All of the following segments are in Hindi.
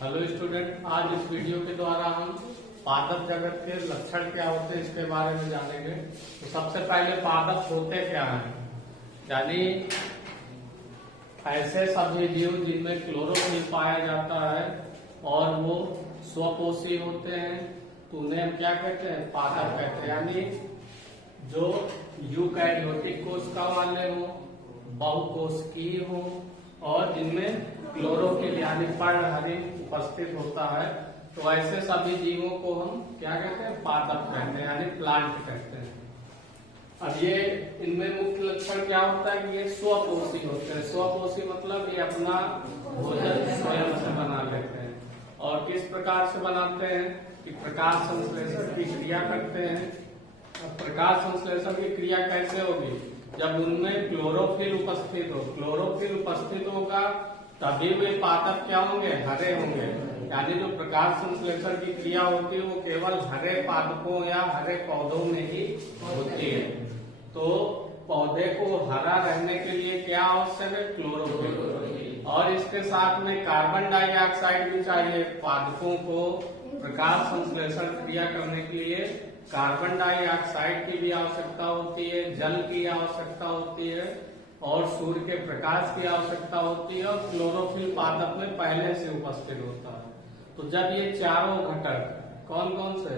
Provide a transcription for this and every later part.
हेलो स्टूडेंट, आज इस वीडियो के द्वारा हम पादप जगत के लक्षण क्या होते हैं इसके बारे में जानेंगे। तो सबसे पहले पादप होते क्या हैं, यानी ऐसे सभी जीव जिनमें क्लोरोफिल पाया जाता है और वो स्वपोषी होते हैं, तो उन्हें हम क्या कहते हैं, पादप कहते हैं। यानी जो यूकैरियोटिक कोशिका वाले हो, बहुकोशिकीय हो और जिनमें क्लोरोफिल यानी पर्णहरित उपस्थित होता है, तो ऐसे सभी जीवों को हम क्या कहते हैं, पादप कहते हैं यानी प्लांट कहते हैं। अब ये इनमें मुख्य लक्षण क्या होता है कि ये स्वपोषी होते हैं। स्वपोषी मतलब ये अपना भोजन स्वयं से बना लेते हैं। और किस प्रकार से बनाते हैं कि प्रकाश संश्लेषण की क्रिया करते हैं। प्रकाश संश्लेषण की क्रिया कैसे होगी, जब उनमें क्लोरोफिल उपस्थित हो। क्लोरोफिल उपस्थित होगा तभी वे पादप क्या होंगे, हरे होंगे। यानी जो प्रकाश संश्लेषण की क्रिया होती है वो केवल हरे पादपों या हरे पौधों में ही होती है। तो पौधे को हरा रहने के लिए क्या आवश्यक है, क्लोरोफिल। और इसके साथ में कार्बन डाइऑक्साइड भी चाहिए। पादपों को प्रकाश संश्लेषण क्रिया करने के लिए कार्बन डाइऑक्साइड की भी आवश्यकता होती है, जल की आवश्यकता होती है और सूर्य के प्रकाश की आवश्यकता होती है। और क्लोरोफिल पादप में पहले से उपस्थित होता है। तो जब ये चारों घटक कौन कौन से,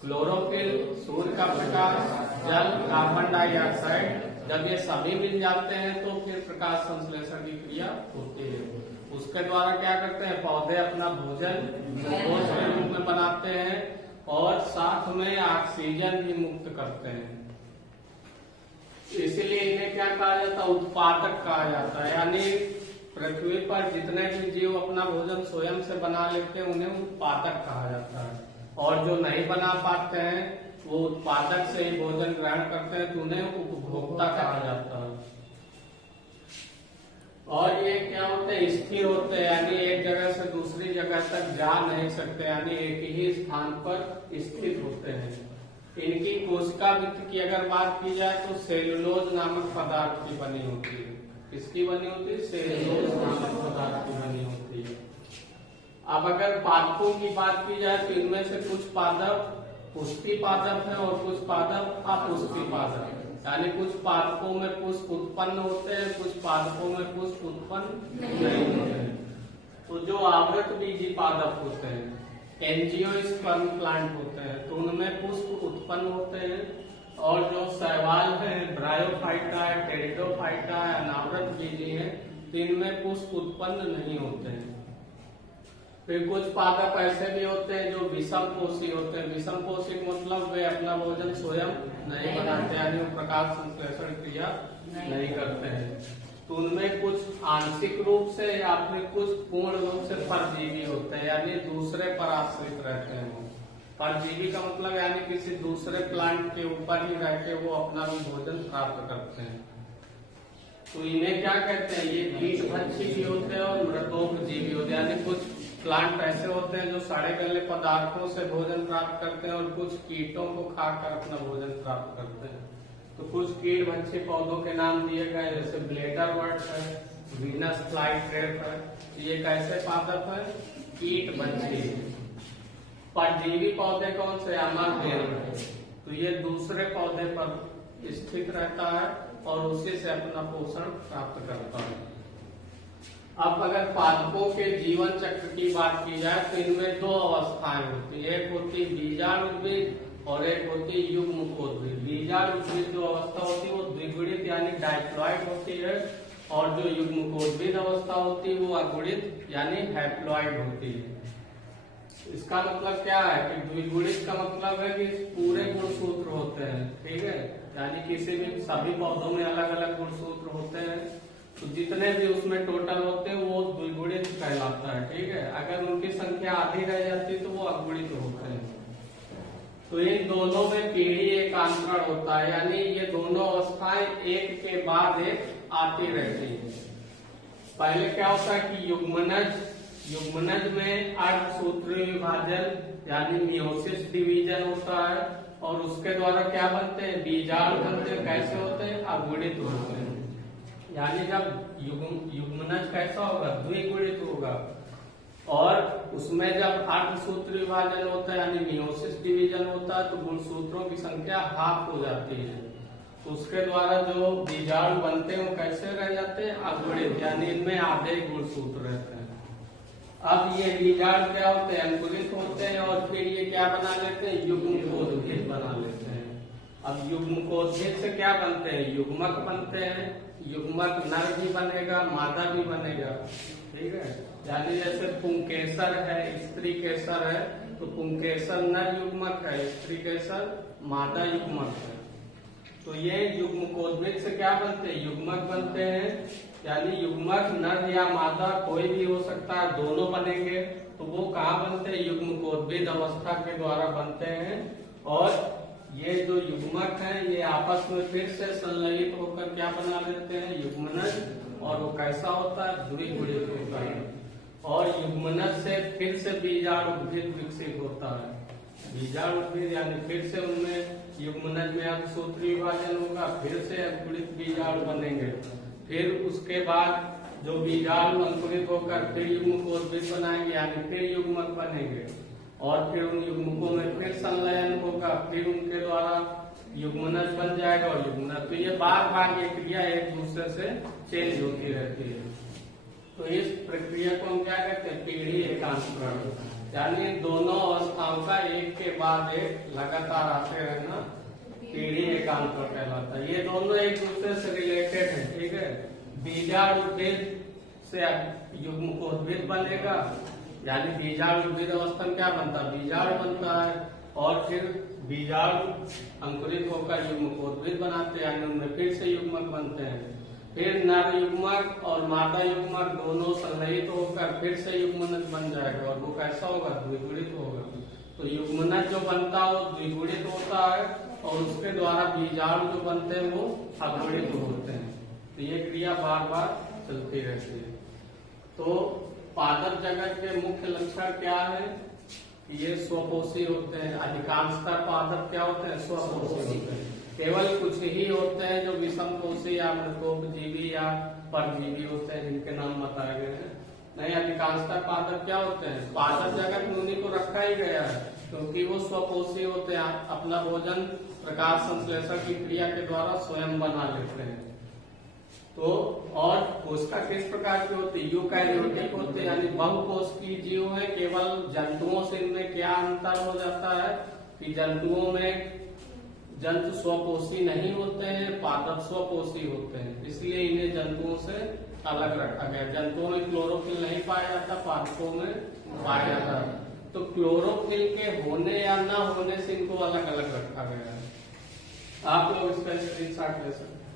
क्लोरोफिल, सूर्य का प्रकाश, जल, कार्बन डाइऑक्साइड, जब ये सभी मिल जाते हैं तो फिर प्रकाश संश्लेषण की क्रिया होती है। उसके द्वारा क्या करते हैं, पौधे अपना भोजन ग्लूकोज के रूप में बनाते हैं और साथ में ऑक्सीजन भी मुक्त करते हैं। इसीलिए इन्हें क्या कहा जाता है, उत्पादक कहा जाता है। यानी पृथ्वी पर जितने भी जीव अपना भोजन स्वयं से बना लेते हैं उन्हें उत्पादक कहा जाता है। और जो नहीं बना पाते हैं वो उत्पादक से ही भोजन ग्रहण करते हैं तो उन्हें उपभोक्ता कहा जाता है। और ये क्या होते हैं, स्थिर होते हैं, यानी एक जगह से दूसरी जगह तक जा नहीं सकते, यानी एक ही स्थान पर स्थित होते हैं। इनकी कोशिका भित्ति की अगर बात की जाए तो सेलुलोज नामक पदार्थ की बनी होती है। किसकी बनी होती है, सेलुलोज नामक पदार्थ की बनी होती है। अब अगर पादपों की बात की जाए तो इनमें से कुछ पादप पुष्पी पादप है और कुछ पादप अपुष्पी पादप है। यानी कुछ पादपों में पुष्प उत्पन्न होते हैं, कुछ पादपों में पुष्प उत्पन्न नहीं होते हैं। तो जो आवृत बीजी पादप होते हैं, एंजियोस्पर्म प्लांट होते हैं, तो उनमें पुष्प उत्पन्न होते हैं। और जो शैवाल है, ब्रायोफाइटा है, टेरिडोफाइटा है, अनावृत बीजी है, तो इनमें पुष्प उत्पन्न नहीं होते हैं। फिर कुछ पादप ऐसे भी होते हैं जो विषम पोषी होते हैं। विषम पोषी मतलब वे अपना भोजन स्वयं नहीं बनाते, यानी वो प्रकाश संश्लेषण क्रिया नहीं करते हैं। तो उनमें कुछ आंशिक रूप से या फिर कुछ पूर्ण रूप से परजीवी होते हैं, यानी दूसरे पर आश्रित रहते हैं। वो परजीवी का मतलब यानी किसी दूसरे प्लांट के ऊपर ही रह के वो अपना भी भोजन प्राप्त करते हैं। तो इन्हें क्या कहते हैं, ये कीटभक्षी भी होते हैं और मृतोपजीवी होते हैं। यानी कुछ प्लांट ऐसे होते हैं जो सड़े गले पदार्थों से भोजन प्राप्त करते हैं और कुछ कीटों को खाकर अपना भोजन प्राप्त करते हैं। तो कुछ कीटभक्षी पौधों के नाम दिए गए, जैसे ब्लेडर वर्ट है, वीनस फ्लाईट्रेप है। ये कैसे पादप है, कीटभक्षी। परजीवी पौधे कौन से, अमरबेल। तो ये दूसरे पौधे पर स्थित रहता है और उसी से अपना पोषण प्राप्त करता है। अब अगर पादपों के जीवन चक्र की बात की जाए तो इनमें दो अवस्थाएं होती है, एक होती बीजाणु उद्भिद और एक होती युग्मकोद्भिद। बीजाणु उद्भिद जो अवस्था होती है वो द्विगुणित यानी डाइप्लॉइड होती है और जो युग्मकोद्भिद अवस्था होती है वो अगुणित यानी हैप्लॉइड होती है। इसका मतलब क्या है कि द्विगुणित का मतलब है कि पूरे गुणसूत्र होते हैं, ठीक है। यानी किसी भी सभी पौधों में अलग अलग गुणसूत्र होते हैं, तो जितने भी उसमें टोटल होते हैं वो द्विगुणित कहलाता है, ठीक है। अगर उनकी संख्या आधी रह जाती तो वो अगुणित होते हैं। तो इन दोनों में पीढ़ी एकांतरण होता है, यानी ये दोनों अवस्थाएं एक के बाद एक आती रहती है। पहले क्या होता है कि युग्मनज में अर्धसूत्रीय विभाजन यानी मियोसिस डिवीजन होता है और उसके द्वारा क्या बनते हैं, बीजाणु बनते हैं। कैसे होते हैं, अगुणित होते हैं। यानी जब युग्मनज कैसा होगा, द्विगुणित होगा। और उसमें जब अर्धसूत्र विभाजन होता है यानी मियोसिस डिवीजन होता है तो गुणसूत्रों की संख्या हाफ हो जाती है। तो उसके द्वारा जो बीजाणु बनते हैं वो कैसे रह जाते हैं, अगुणित, यानी इनमें आधे गुणसूत्र रहते हैं। अब ये बीजाणु क्या होते हैं, अंकुरित होते हैं और फिर ये क्या बना लेते हैं, युग्मकोद्भिद बना लेते हैं। अब युग्मकोद्भिद से क्या बनते हैं, युग्मक बनते हैं। युग्मक नर भी बनेगा, मादा भी बनेगा, ठीक है। यानी जैसे पुंकेसर है, स्त्री केसर है, तो पुंकेसर नर युग्मक है, स्त्री केसर मादा युग्मक है। तो ये युग्मकोद्भिद से क्या बनते हैं, युग्मक बनते हैं। यानी युग्मक नर या मादा कोई भी हो सकता है, दोनों बनेंगे। तो वो कहाँ बनते हैं, युग्मकोद्भिद अवस्था के द्वारा बनते हैं। और ये जो युग्मक है ये आपस में फिर से संलयित होकर क्या बना लेते हैं, युग्मनज। और वो कैसा होता है, द्विगुणित होता है। और युग्मनज से फिर से बीजाणुद्भिद विकसित होता है। बीजाणुद्भिद यानी फिर से उनमें युग्मनज में अंगसूत्री विभाजन होगा, फिर से अंकुरित बीजाणु बनेंगे। फिर उसके बाद जो बीजाणु अंकुरित होकर फिर युग्मकोद्भिद बनाएंगे, यानी फिर युग्मक बनेंगे। और फिर उन युग्मकों में फिर संलयन होगा, फिर उनके द्वारा युग्मनज बन जाएगा और युग्मनज। तो ये बार बार ये क्रिया एक दूसरे से चेंज होती रहती है। तो इस प्रक्रिया को हम क्या कहते हैं, पीढ़ी एकांतरण। यानी दोनों अवस्थाओं का एक के बाद एक लगातार आते रहना पीढ़ी एकांतरण कहलाता है। ये दोनों एक दूसरे से रिलेटेड है, ठीक है। बीजाणुद्भिद से युग्मकोद्भिद बनेगा, यानी बीजाणुद्भिद अवस्था में क्या बनता है, बीजाणु बनता है। और फिर बीजाणु अंकुरित होकर युग्मकोद्भिद बनाते हैं, यानी उनमें फिर से युग्मक बनते हैं। फिर नर युग्मक और मादा युग्मक दोनों संलयित होकर फिर से युग्मनज बन जाएगा और वो कैसा होगा, द्विगुणित होगा। तो युग्मनज जो बनता है वो द्विगुणित होता है और उसके द्वारा बीजाणु जो बनते हैं वो अगुणित होते हैं। तो ये क्रिया बार बार चलती रहती है। तो पादप जगत के मुख्य लक्षण क्या है, ये स्वपोषी होते हैं। अधिकांशतः पादप क्या होते हैं, स्वपोषी होते हैं। केवल कुछ ही होते हैं जो विषमपोषी या मृतोपजीवी या परजीवी होते हैं, जिनके नाम बताए गए हैं। नहीं, अधिकांशतः पादप क्या होते हैं, पादप जगत में उन्हीं को रखा ही गया है क्योंकि वो स्वपोषी होते हैं। अपना भोजन प्रकाश संश्लेषण की क्रिया के द्वारा स्वयं बना लेते हैं। तो और कोशिका किस प्रकार की होती है, यूकैरियोटिक होते हैं, यानी बहुकोशिकीय जीव है। केवल जंतुओं से इनमें क्या अंतर हो जाता है कि जंतुओं में जंतु स्वपोषी नहीं होते हैं, पादप स्वपोषी होते हैं, इसलिए इन्हें जंतुओं से अलग रखा गया। जंतुओं में क्लोरोफिल नहीं पाया जाता, पादपों में पाया जाता है। तो क्लोरोफिल के होने या न होने से इनको अलग अलग रखा गया है। आप लोग इसका स्क्रीनशॉट ले सकते हैं।